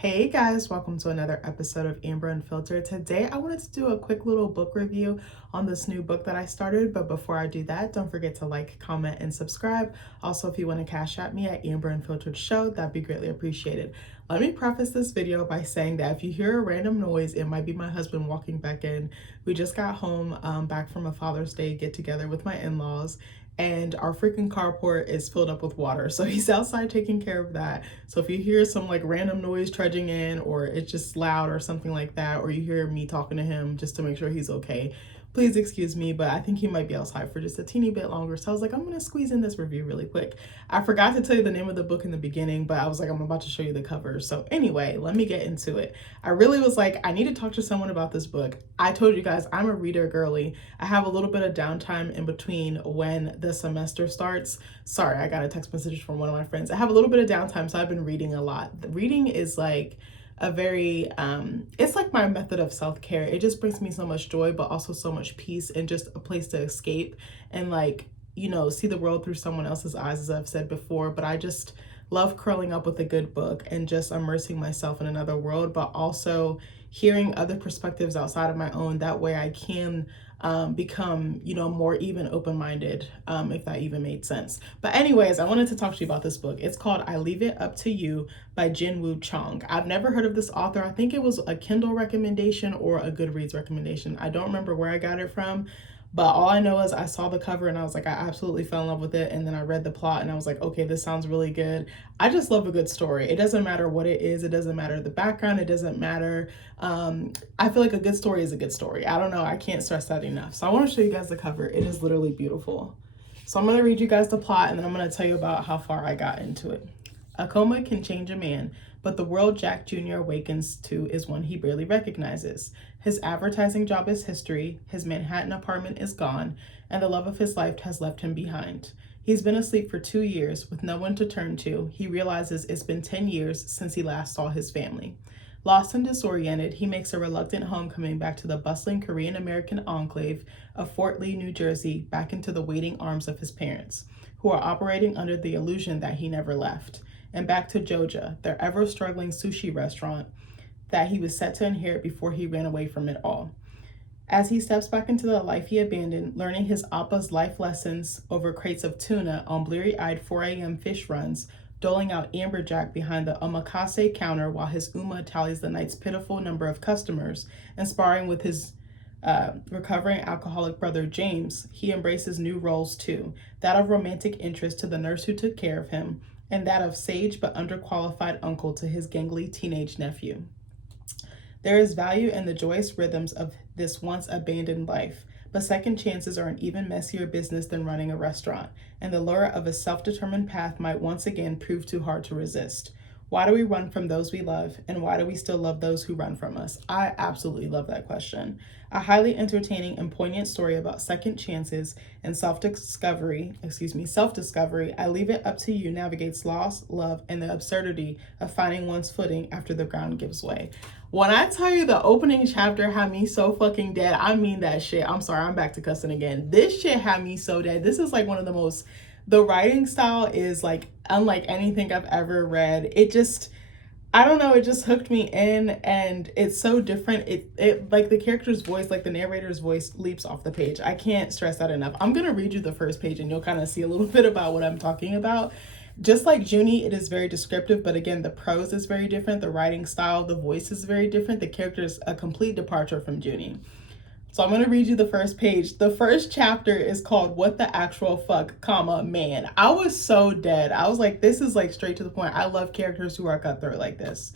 Hey guys, welcome to another episode of Amber Unfiltered. Today I wanted to do a quick little book review on this new book that I started, but before I do that, don't forget to like, comment, and subscribe. Also, if you want to cash at me at AmberUnfilteredShow, that'd be greatly appreciated. Let me preface this video by saying that if you hear a random noise, it might be my husband walking back in. We just got home back from a Father's Day get together with my in-laws, and our freaking carport is filled up with water. So he's outside taking care of that. So if you hear some like random noise trudging in, or it's just loud or something like that, or you hear me talking to him just to make sure he's okay, please excuse me, but I think he might be outside for just a teeny bit longer. So I was like, I'm gonna squeeze in this review really quick. I forgot to tell you the name of the book in the beginning, but I was like, I'm about to show you the cover. So anyway, let me get into it. I really was like, I need to talk to someone about this book. I told you guys, I'm a reader girly. I have a little bit of downtime in between when the semester starts. Sorry, I got a text message from one of my friends. I have a little bit of downtime, so I've been reading a lot. Reading is like a very it's like my method of self-care. It just brings me so much joy, but also so much peace, and just a place to escape and, like, you know, see the world through someone else's eyes, as I've said before. But I just love curling up with a good book and just immersing myself in another world, but also hearing other perspectives outside of my own. That way I can become, you know, more even open-minded, if that even made sense. But anyways, I wanted to talk to you about this book. It's called I Leave It Up to You by Jinwoo Chong. I've never heard of this author. I think it was a Kindle recommendation or a Goodreads recommendation. I don't remember where I got it from, but all I know is I saw the cover and I was like, I absolutely fell in love with it. And then I read the plot and I was like, okay, this sounds really good. I just love a good story. It doesn't matter what it is. It doesn't matter the background. It doesn't matter. I feel like a good story is a good story. I don't know. I can't stress that enough. So I want to show you guys the cover. It is literally beautiful. So I'm going to read you guys the plot, and then I'm going to tell you about how far I got into it. A coma can change a man, but the world Jack Jr. awakens to is one he barely recognizes. His advertising job is history, his Manhattan apartment is gone, and the love of his life has left him behind. He's been asleep for 2 years with no one to turn to. He realizes it's been 10 years since he last saw his family. Lost and disoriented, he makes a reluctant homecoming back to the bustling Korean-American enclave of Fort Lee, New Jersey, back into the waiting arms of his parents, who are operating under the illusion that he never left, and back to Joja, their ever-struggling sushi restaurant that he was set to inherit before he ran away from it all. As he steps back into the life he abandoned, learning his appa's life lessons over crates of tuna on bleary-eyed 4 a.m. fish runs, doling out amberjack behind the omakase counter while his Uma tallies the night's pitiful number of customers, and sparring with his recovering alcoholic brother James, he embraces new roles too, that of romantic interest to the nurse who took care of him, and that of sage but underqualified uncle to his gangly teenage nephew. There is value in the joyous rhythms of this once abandoned life, but second chances are an even messier business than running a restaurant, and the lure of a self-determined path might once again prove too hard to resist. Why do we run from those we love, and why do we still love those who run from us? I absolutely love that question. A highly entertaining and poignant story about second chances and self-discovery, I Leave It Up to You navigates loss, love, and the absurdity of finding one's footing after the ground gives way. When I tell you the opening chapter had me so fucking dead, I mean that shit. I'm sorry, I'm back to cussing again. This shit had me so dead. This is like one of the most, the writing style is like unlike anything I've ever read. It just, I don't know, it just hooked me in, and it's so different. It like the character's voice, like the narrator's voice leaps off the page. I can't stress that enough. I'm gonna read you the first page and you'll kind of see a little bit about what I'm talking about. Just like Junie, it is very descriptive, but again, the prose is very different. The writing style, the voice is very different. The character is a complete departure from Junie. So I'm going to read you the first page. The first chapter is called What the Actual Fuck, comma, Man. I was so dead. I was like, this is like straight to the point. I love characters who are cutthroat like this.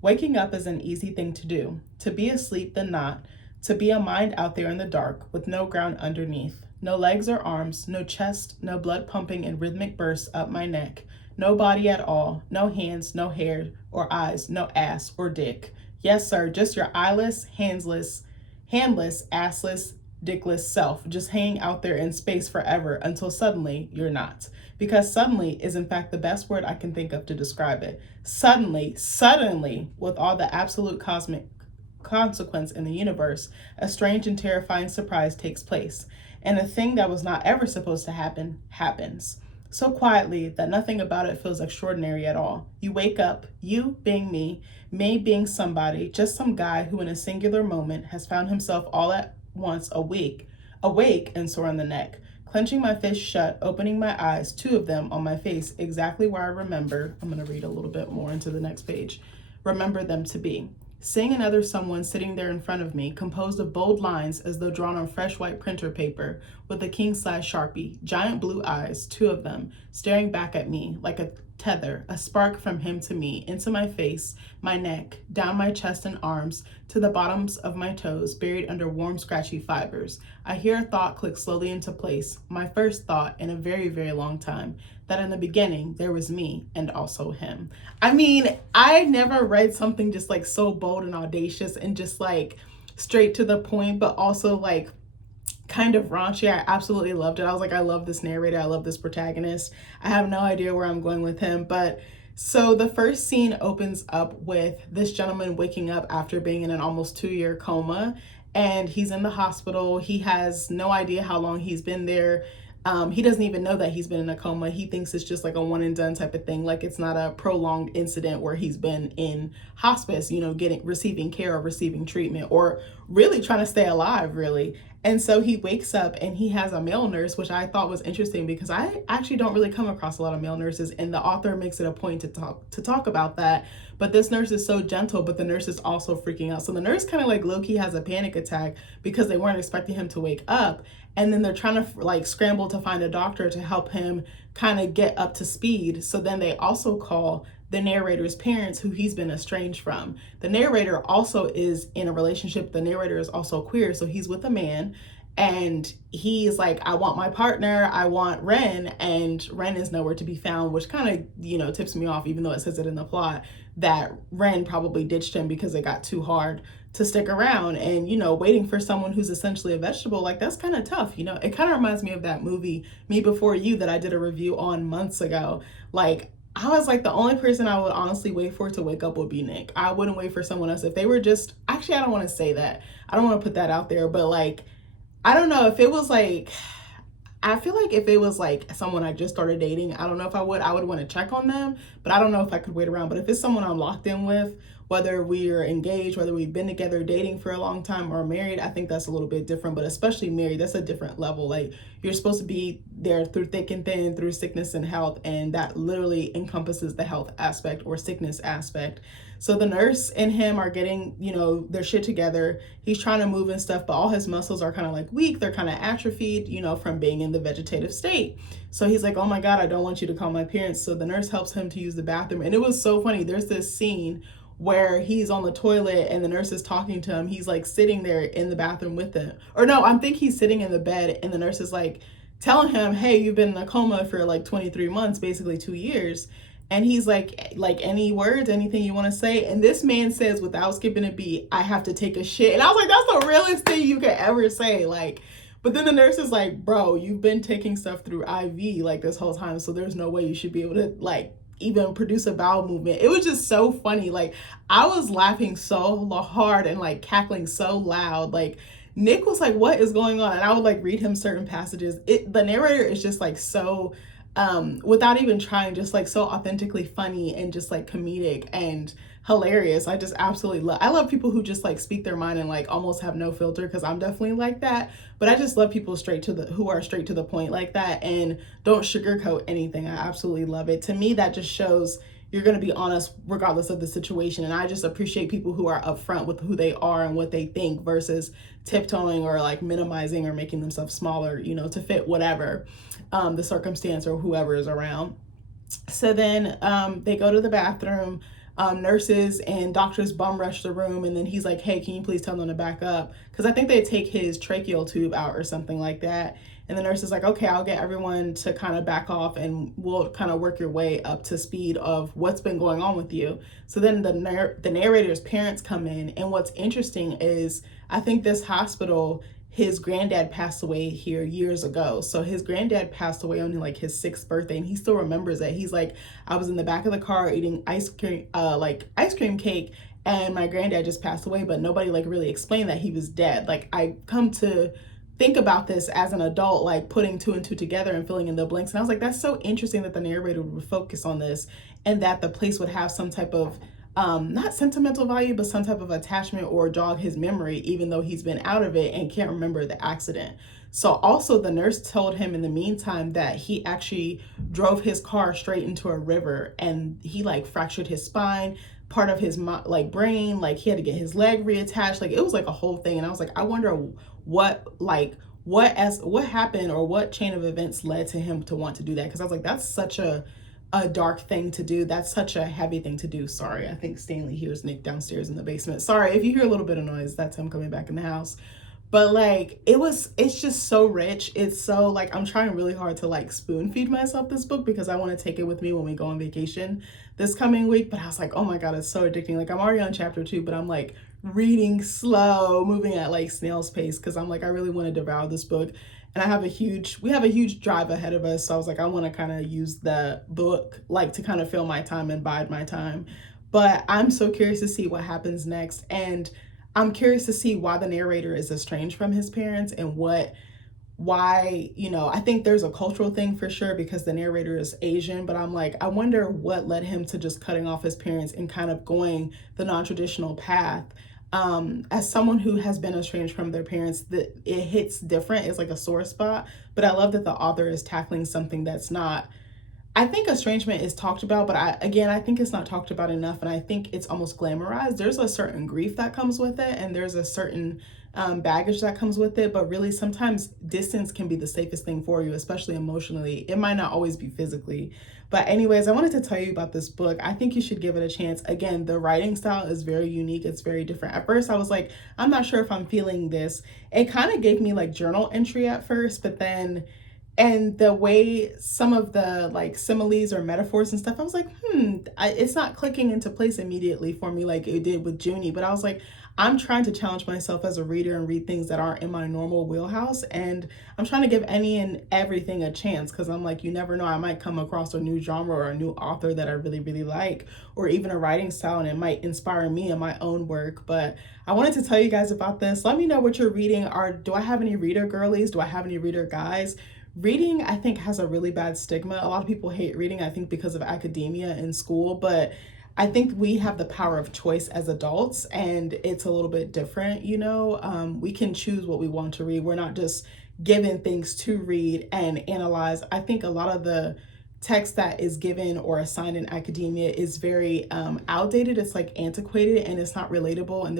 Waking up is an easy thing to do. To be asleep, then not. To be a mind out there in the dark with no ground underneath. No legs or arms, no chest, no blood pumping in rhythmic bursts up my neck. No body at all, no hands, no hair or eyes, no ass or dick. Yes, sir, just your eyeless, handless, assless, dickless self, just hanging out there in space forever until suddenly you're not. Because suddenly is in fact the best word I can think of to describe it. Suddenly, with all the absolute cosmic consequence in the universe, a strange and terrifying surprise takes place, and a thing that was not ever supposed to happen happens. so quietly that nothing about it feels extraordinary at all. You wake up, you being me being somebody, just some guy who in a singular moment has found himself all at once awake and sore in the neck. Clenching my fist shut, opening my eyes, two of them on my face, exactly where I remember, I'm going to read a little bit more into the next page, remember them to be. Seeing another someone sitting there in front of me, composed of bold lines as though drawn on fresh white printer paper, with a king-size Sharpie, giant blue eyes, two of them, staring back at me like a tether, a spark from him to me, into my face, my neck, down my chest and arms, to the bottoms of my toes, buried under warm, scratchy fibers. I hear a thought click slowly into place, my first thought in a very, very long time, that in the beginning there was me and also him. I mean, I never read something just like so bold and audacious and just like straight to the point, but also like kind of raunchy. I absolutely loved it. I was like, I love this narrator. I love this protagonist. I have no idea where I'm going with him, but so the first scene opens up with this gentleman waking up after being in an almost 2-year coma, and he's in the hospital. He has no idea how long he's been there. He doesn't even know that he's been in a coma. He thinks it's just like a one and done type of thing. Like it's not a prolonged incident where he's been in hospice, receiving care or receiving treatment or really trying to stay alive, really. And so he wakes up and he has a male nurse, which I thought was interesting because I actually don't really come across a lot of male nurses, and the author makes it a point to talk about that. But this nurse is so gentle, but the nurse is also freaking out. So the nurse kind of like low-key has a panic attack because they weren't expecting him to wake up. And then they're trying to like scramble to find a doctor to help him kind of get up to speed. So then they also call the narrator's parents, who he's been estranged from. The narrator also is in a relationship. The narrator is also queer. So he's with a man and he's like, I want my partner, I want Ren, and Ren is nowhere to be found, which kind of, tips me off, even though it says it in the plot, that Ren probably ditched him because it got too hard to stick around. And, waiting for someone who's essentially a vegetable, like that's kind of tough. It kind of reminds me of that movie, Me Before You, that I did a review on months ago. Like, I was like, the only person I would honestly wait for to wake up would be Nick. I wouldn't wait for someone else. If they were just, actually, I don't want to say that. I don't want to put that out there, but like, I don't know if it was like, I feel like if it was like someone I just started dating, I don't know if I would want to check on them, but I don't know if I could wait around. But if it's someone I'm locked in with, whether we're engaged, whether we've been together dating for a long time or married, I think that's a little bit different. But especially married, that's a different level. Like you're supposed to be there through thick and thin, through sickness and health. And that literally encompasses the health aspect or sickness aspect. So the nurse and him are getting, their shit together. He's trying to move and stuff, but all his muscles are kind of like weak. They're kind of atrophied, from being in the vegetative state. So he's like, oh my God, I don't want you to call my parents. So the nurse helps him to use the bathroom. And it was so funny. There's this scene where he's on the toilet and the nurse is talking to him. He's like sitting there in the bathroom with them. Or no, I think he's sitting in the bed and the nurse is like telling him, hey, you've been in a coma for like 23 months, basically 2 years. And he's like any words, anything you want to say? And this man says, without skipping a beat, I have to take a shit. And I was like, that's the realest thing you could ever say. Like, but then the nurse is like, bro, you've been taking stuff through IV like this whole time. So there's no way you should be able to like even produce a bowel movement. It was just so funny. Like I was laughing so hard and like cackling so loud. Like Nick was like, what is going on? And I would like read him certain passages. The narrator is just like so without even trying, just like so authentically funny and just like comedic and hilarious. I just absolutely I love people who just like speak their mind and like almost have no filter, because I'm definitely like that. But I just love people who are straight to the point like that and don't sugarcoat anything. I absolutely love it. To me, that just shows you're going to be honest regardless of the situation. And I just appreciate people who are upfront with who they are and what they think versus tiptoeing or like minimizing or making themselves smaller, to fit whatever the circumstance or whoever is around. So then they go to the bathroom. Nurses and doctors bum rush the room, and then he's like, hey, can you please tell them to back up? Because I think they take his tracheal tube out or something like that. And the nurse is like, okay, I'll get everyone to kind of back off and we'll kind of work your way up to speed of what's been going on with you. So then the narrator's parents come in. And what's interesting is I think this hospital, his granddad passed away here years ago. So his granddad passed away on like his 6th birthday, and he still remembers it. He's like, I was in the back of the car eating ice cream cake, and my granddad just passed away, but nobody like really explained that he was dead. Like I come to think about this as an adult, like putting two and two together and filling in the blanks. And I was like, that's so interesting that the narrator would focus on this and that the place would have some type of not sentimental value, but some type of attachment or jog his memory, even though he's been out of it and can't remember the accident. So also the nurse told him in the meantime that he actually drove his car straight into a river and he like fractured his spine, part of his like brain, like he had to get his leg reattached. Like it was like a whole thing. And I was like, I wonder what happened or what chain of events led to him to want to do that. Cause I was like, that's such a dark thing to do. That's such a heavy thing to do. Sorry, I think Stanley hears Nick downstairs in the basement. Sorry, if you hear a little bit of noise, that's him coming back in the house. But like it's just so rich. It's so like I'm trying really hard to like spoon feed myself this book because I want to take it with me when we go on vacation this coming week. But I was like, oh my God, it's so addicting. Like I'm already on chapter 2, but I'm like reading slow, moving at like snail's pace because I'm like, I really want to devour this book. And we have a huge drive ahead of us. So I was like, I want to kind of use the book like to kind of fill my time and bide my time. But I'm so curious to see what happens next. And I'm curious to see why the narrator is estranged from his parents and why, you know, I think there's a cultural thing for sure because the narrator is Asian, but I'm like, I wonder what led him to just cutting off his parents and kind of going the non-traditional path. As someone who has been estranged from their parents, that it hits different. It's like a sore spot, but I love that the author is tackling something that's not, I think estrangement is talked about, but I think it's not talked about enough. And I think it's almost glamorized. There's a certain grief that comes with it. And there's a certain baggage that comes with it. But really sometimes distance can be the safest thing for you, especially emotionally. It might not always be physically. But anyways, I wanted to tell you about this book. I think you should give it a chance. Again, the writing style is very unique. It's very different. At first I was like, I'm not sure if I'm feeling this. It kind of gave me like journal entry at first, but then and the way some of the like similes or metaphors and stuff, I was like, it's not clicking into place immediately for me like it did with Junie. But I was like, I'm trying to challenge myself as a reader and read things that aren't in my normal wheelhouse. And I'm trying to give any and everything a chance because I'm like, you never know, I might come across a new genre or a new author that I really, really like, or even a writing style, and it might inspire me in my own work. But I wanted to tell you guys about this. Let me know what you're reading. Do I have any reader girlies? Do I have any reader guys? Reading, I think, has a really bad stigma. A lot of people hate reading, I think, because of academia and school, but I think we have the power of choice as adults, and it's a little bit different, you know? We can choose what we want to read. We're not just given things to read and analyze. I think a lot of the text that is given or assigned in academia is very outdated. It's like antiquated and it's not relatable, and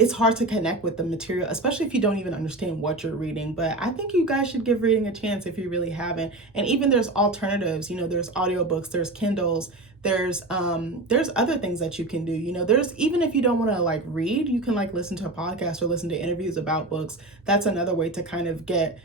it's hard to connect with the material, especially if you don't even understand what you're reading. But I think you guys should give reading a chance if you really haven't. And even there's alternatives, you know, there's audiobooks, there's Kindles, there's other things that you can do. You know, there's, even if you don't want to like read, you can like listen to a podcast or listen to interviews about books. That's another way to kind of get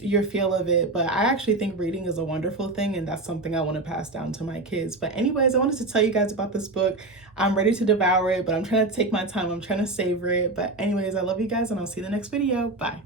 your feel of it. But I actually think reading is a wonderful thing, and that's something I want to pass down to my kids. But anyways, I wanted to tell you guys about this book. I'm ready to devour it, but I'm trying to take my time. I'm trying to savor it. But anyways, I love you guys, and I'll see you in the next video. Bye.